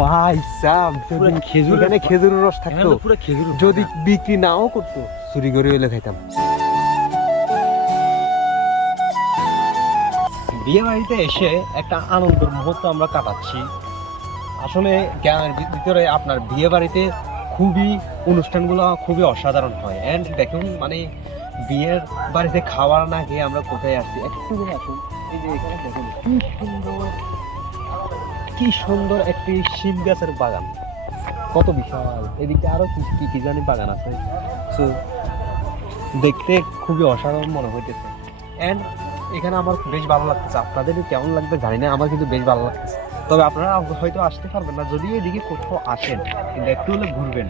ভাই সাম পুরো খেজুরের এখানে খেজুরের রস থাকতো। পুরো খেজুর যদি বিক্রি নাও করতো চুরি করে এলে খাইতাম। বিয়ে বাড়িতে এসে একটা আনন্দের মুহূর্ত আমরা কাটাচ্ছি। আসলে গ্রামের ভিতরে আপনার বিয়ে বাড়িতে খুবই অনুষ্ঠানগুলো খুবই অসাধারণ হয়। এন্ড দেখুন মানে বিয়ের বাড়িতে খাবার না খেয়ে আমরা কোথায় আসছি একটু আসুন এই যে এখানে দেখুন কি সুন্দর। কি সুন্দর একটি শিম গাছের বাগান। কত বিশাল। এদিকে আরও কি কি জানি বাগান আছে। সো দেখতে খুবই অসাধারণ মনে হইতেছে। এন্ড এখানে আমার বেশ ভালো লাগতেছে। আপনাদের কেমন লাগবে জানি না, আমার কিন্তু বেশ ভালো লাগতেছে। তবে আপনারা হয়তো আসতে পারবেন না। যদি এদিকে কোথাও আসেন কিন্তু একটু হলে ঘুরবেন।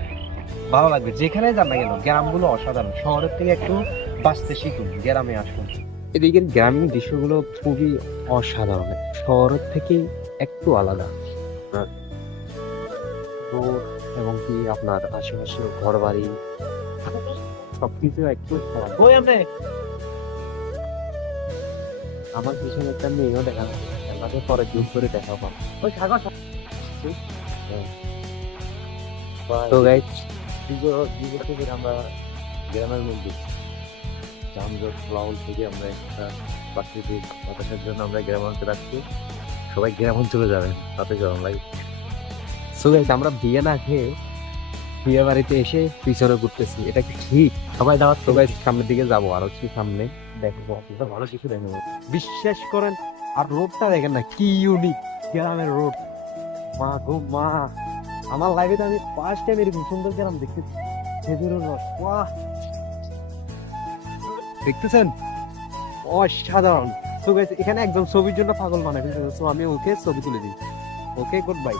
ভালো লাগবে। যেখানে যান না কেন, গ্রামগুলো অসাধারণ। শহরের থেকে একটু বাঁচতে শিখুন, গ্রামে আসুন। এদিকের গ্রামীণ দৃশ্যগুলো খুবই অসাধারণ। শহরের থেকে একটু আলাদা। আপনার রোড এবং কি আপনার আশেপাশে ঘর বাড়ি সবকিছু একটু আমার পিছনে একটা মেয়েও দেখা। আমাকে পরে জুম করে দেখা পাবো ওই কাগজ তো গাইজ থেকে আমরা গ্রামের মধ্যে যানজট প্লাউন থেকে আমরা একটা প্রাকৃতিক বাতাসের জন্য আমরা গ্রামাঞ্চলে আসছি। সবাই গ্রামাঞ্চলে যাবেন তাতে গরম লাগে। সো গাইজ আমরা বিয়ে না খেয়ে বিয়ে বাড়িতে এসে পিছনে ঘুরতেছি, এটা কি ঠিক? সবাই দাওয়াত তো গাইজ সামনের দিকে যাব, আর হচ্ছে সামনে দেখব ভালো কিছু দেখে বিশ্বাস করেন, আর রোডটা দেখেন না, কি ইউনিক গ্রামের রোড। মা গো মা, আমার লাইফে আমি ফার্স্ট টাইম এরকম সুন্দর গ্রাম দেখতেছি খেজুরের রস, বাহ! দেখতেছেন? অসাধারণ। তো গাইস এখানে একদম ছবির জন্য পাগল মানে ফেলতেছে সো আমি ওকে ছবি তুলে দিই। Okay good bye